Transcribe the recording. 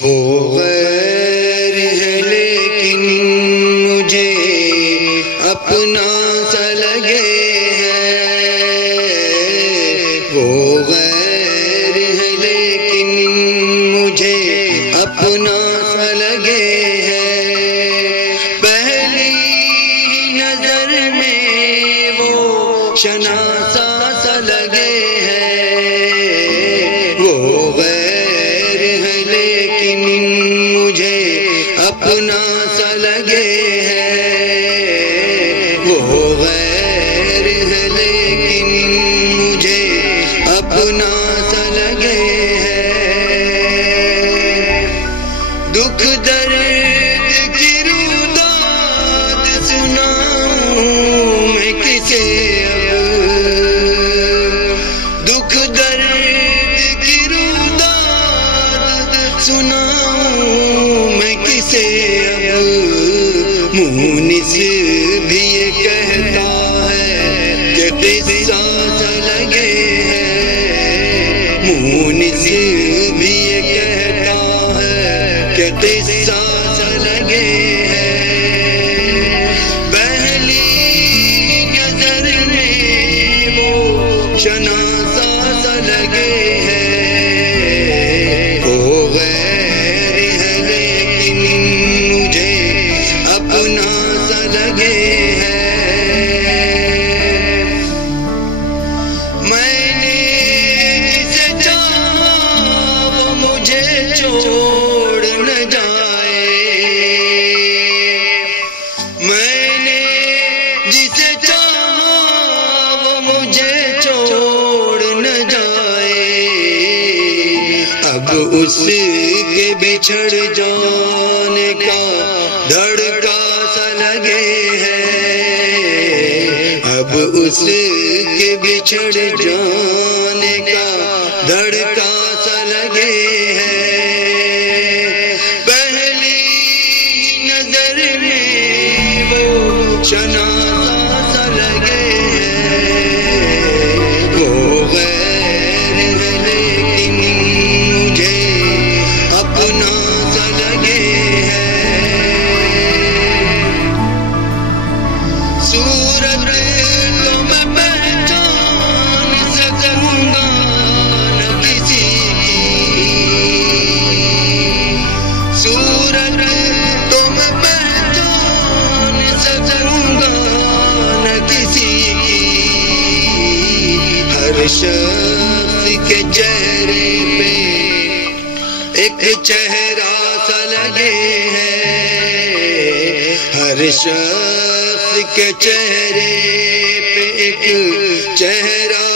وہ غیر ہے لیکن مجھے اپنا سا لگے ہے، وہ غیر ہے لیکن مجھے اپنا سا لگے ہے، پہلی نظر میں وہ شناسا سا لگے ہے، وہ غیر ہے لیکن مجھے اپنا سا لگے ہے، وہ غیر ہے لیکن مجھے اپنا سا لگے ہے، دکھ درد کی روداد سناؤں میں کسے اب، دکھ درد کی روداد سناؤں میں کسے اب، مونس بھی یہ کہتا ہے کہ قصہ سا لگے ہے، مونس بھی یہ کہتا ہے کہ قصہ سا لگے ہے، پہلی نظر میں وہ شناسا سا لگے ہے، وہ غیر ہے لیکن مجھے اپنا سا لگے ہے، میں نے جسے چاہا وہ مجھے چھوڑ نہ جائے، میں نے جسے چاہا وہ مجھے چھوڑ نہ جائے، اب اس کے بچھڑ جانے کا دھڑکا سا لگے ہے، اب اس کے بچھڑ جانے کا دھڑکا سا لگے ہے، پہلی نظر میں وہ شناسا سا لگے ہے، وہ غیر ہے لیکن مجھے اپنا سا لگے ہے، صورت تو میں پہچان سکوں گا نہ کسی کی، صورت تو میں پہچان سکوں گا نہ کسی کی، ہر شخص کے چہرے پہ ایک چہرہ سا لگے ہے، ہر شخص کے چہرے پہ ایک چہرہ